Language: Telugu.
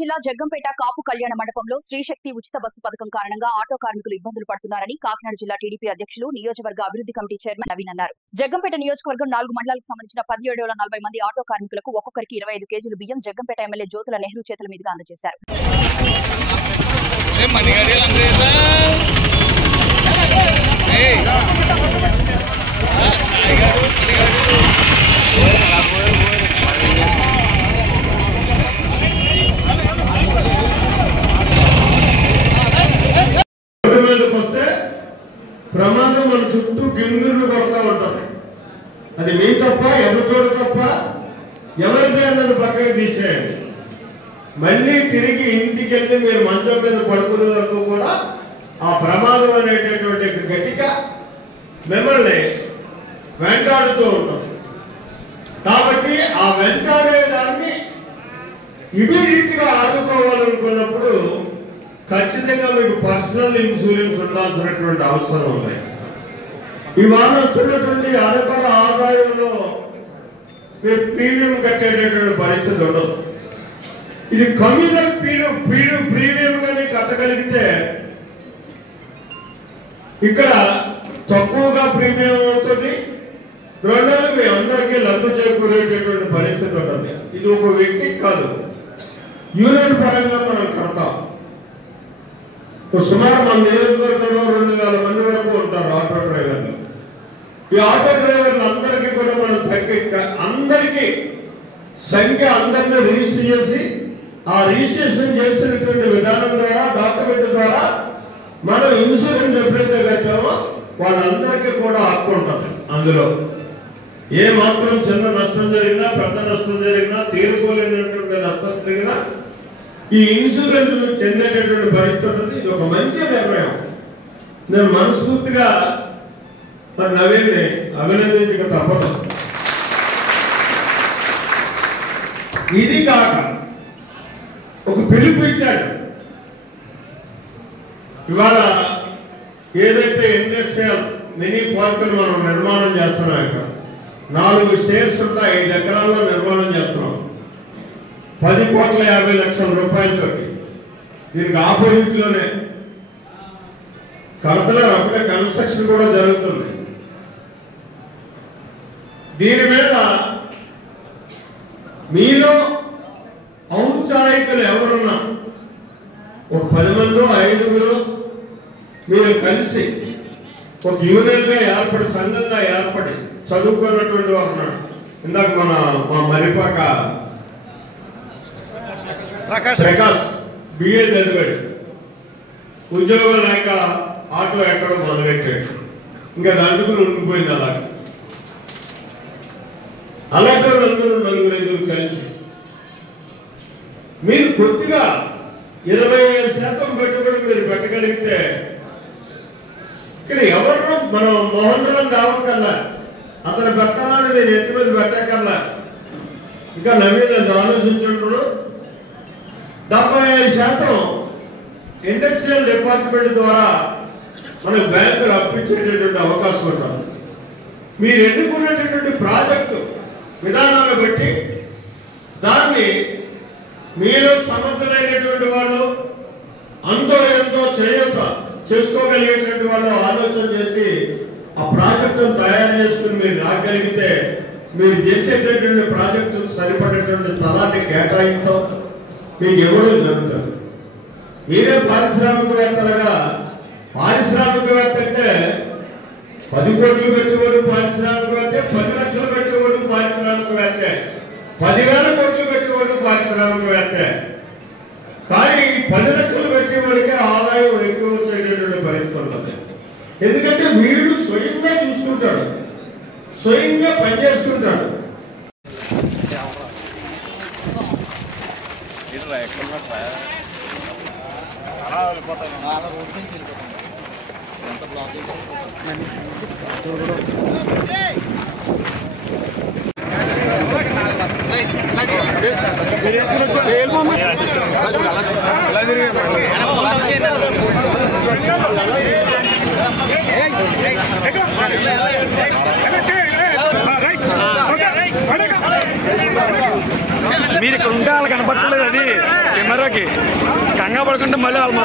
జిల్లా జగ్గంపేట కాపు కళ్యాణ మండపంలో శ్రీశక్తి ఉచిత బస్సు పథకం కారణంగా ఆటో కార్మికులు ఇబ్బందులు పడుతున్నారని కాకినాడ జిల్లా టీడీపీ అధ్యక్షులు నియోజకవర్గ అభివృద్ధి కమిటీ చైర్మన్ నవీన్ అన్నారు. జగ్గంపేట నియోజకవర్గం 4 మండలాలకు సంబంధించిన 1740 మంది ఆటో కార్మికులకు ఒక్కొక్కరికి 25 కేజీలు బియ్యం జగ్గంపేట ఎమ్మెల్యే జ్యోతుల నెహ్రూ చేతుల మీదుగా అందజేశారు. ప్రమాదం మన చుట్టూ గింగిర్లు కొడతా ఉంటుంది. అది మీ తప్ప ఎవరితోడు తప్ప ఎవరిదే అన్నది పక్కకి తీసేయండి. మళ్ళీ తిరిగి ఇంటికి వెళ్ళి మీరు మంచం మీద పడుకునే వరకు కూడా ఆ ప్రమాదం అనేటటువంటి గట్టిక మిమ్మల్ని వెంటాడుతూ ఉంటుంది. కాబట్టి ఆ వెంటాడే దాన్ని ఇమీడియట్ గా ఆదుకోవాలనుకున్నప్పుడు ఖచ్చితంగా మీకు పర్సనల్ ఇన్సూరెన్స్ ఉండాల్సినటువంటి అవసరం ఉంది. ఇవాళ వస్తున్నటువంటి అరకొర ఆదాయంలో మీరు ప్రీమియం కట్టేటటువంటి పరిస్థితి ఉండదు. ఇది కమ్యూనల్ ప్రీమియం కానీ కట్టగలిగితే ఇక్కడ తక్కువగా ప్రీమియం అవుతుంది. రెండోది మీ అందరికీ లబ్ధి చేకూరేటటువంటి పరిస్థితి ఉంటుంది. ఇది ఒక వ్యక్తికి కాదు, యూనియన్ పరంగా మనం కడతాం. సుమారు మన నియోజకవర్గంలో 2000 మంది వరకు ఉంటారు ఆటో డ్రైవర్లు. ఈ ఆటో డ్రైవర్లు అందరికీ కూడా మనం అందరికీ సంఖ్య అందరినీ రిజిస్టర్ చేసి ఆ రిజిస్ట్రేషన్ చేసినటువంటి విధానం ద్వారా డాక్యుమెంట్ ద్వారా మనం ఇన్సూరెన్స్ ఎప్పుడైతే కట్టామో వాళ్ళందరికీ కూడా హక్కు ఉంటుంది. అందులో ఏ మాత్రం చిన్న నష్టం జరిగినా పెద్ద నష్టం జరిగినా తీరుకోలేనటువంటి నష్టం జరిగినా ఈ ఇన్సూరెన్స్ చెందేటటువంటి పరిస్థితి ఉంటుంది. ఇది ఒక మంచి నిర్ణయం. నేను మనస్ఫూర్తిగా మరి నవీన్ని అభినందించక తప్పదు. ఇది కాక ఒక పిలుపు ఇచ్చాడు. ఇవాళ ఏదైతే ఇండస్ట్రియల్ మినీ పార్కులు మనం నిర్మాణం చేస్తున్నాం, ఇక్కడ 4 స్టేర్స్ ఉంటాయి, 5 ఎకరాల్లో నిర్మాణం చేస్తున్నాం 10,50,00,000 రూపాయలతో. దీనికి ఆపోజిట్ లోనే కడతలో అప్పుడే కన్స్ట్రక్షన్ కూడా జరుగుతుంది. దీని మీద మీలో ఔత్సాహికులు ఎవరున్నా ఒక 10 మందో 5గురు మీరు కలిసి ఒక యూనియన్ గా ఏర్పడి సంఘంగా ఏర్పడి చదువుకున్నటువంటి వారు ఉన్నారు. ఇందాక మా మరిపాక ప్రకాష్ బిఏ చదివాడు, ఉద్యోగం లేక ఆటో ఎక్కడో మొదలెట్టాడు, ఇంకా దండుకుని ఉండిపోయింది. అలాంటి వాళ్ళందరూ 4-5 కలిసి మీరు కొద్దిగా 25% పెట్టుబడి మీరు పెట్టగలిగితే ఇక్కడ ఎవరినో మనం మోహన్ కావక్కర్లా, అతని పెత్తనాన్ని నేను ఎత్తి మీద పెట్టక్కర్లా. ఇంకా నవీన్ ఆలోచించుంటాడు. 75% ఇండస్ట్రియల్ డిపార్ట్మెంట్ ద్వారా మనకు బ్యాంకులు అప్పించేటటువంటి అవకాశం ఉంటుంది. మీరు ఎన్నుకున్నటువంటి ప్రాజెక్టు విధానాన్ని బట్టి దాన్ని మీరు సమర్థులైనటువంటి వాళ్ళు అంతో ఎంతో చేసుకోగలిగేటువంటి వాళ్ళు ఆలోచన చేసి ఆ ప్రాజెక్టును తయారు చేసుకుని మీరు రాగలిగితే మీరు చేసేటటువంటి ప్రాజెక్టు సరిపడేటువంటి స్థలాన్ని కేటాయించడం మీకు ఎవరో జరుగుతుంది. మీరే పారిశ్రామికవేత్తలుగా, పారిశ్రామికవేత్త అంటే 10 కోట్లు పెట్టేవాడు పారిశ్రామికవేత్త, 10 లక్షలు పెట్టేవాడు పారిశ్రామికవేత్త, 10,000 కోట్లు పెట్టేవాడు పారిశ్రామికవేత్త. కానీ 10 లక్షలు పెట్టేవాడికే ఆదాయం ఎక్కువ వచ్చేటటువంటి పరిస్థితి ఉంటుంది. ఎందుకంటే వీడు స్వయంగా చూసుకుంటాడు, స్వయంగా పనిచేసుకుంటాడు. మీరు ఇక్కడ ఉంటే వాళ్ళు కనపడలేదు. అది కెమెరా కంగా పడుకుంటే మళ్ళీ వాళ్ళు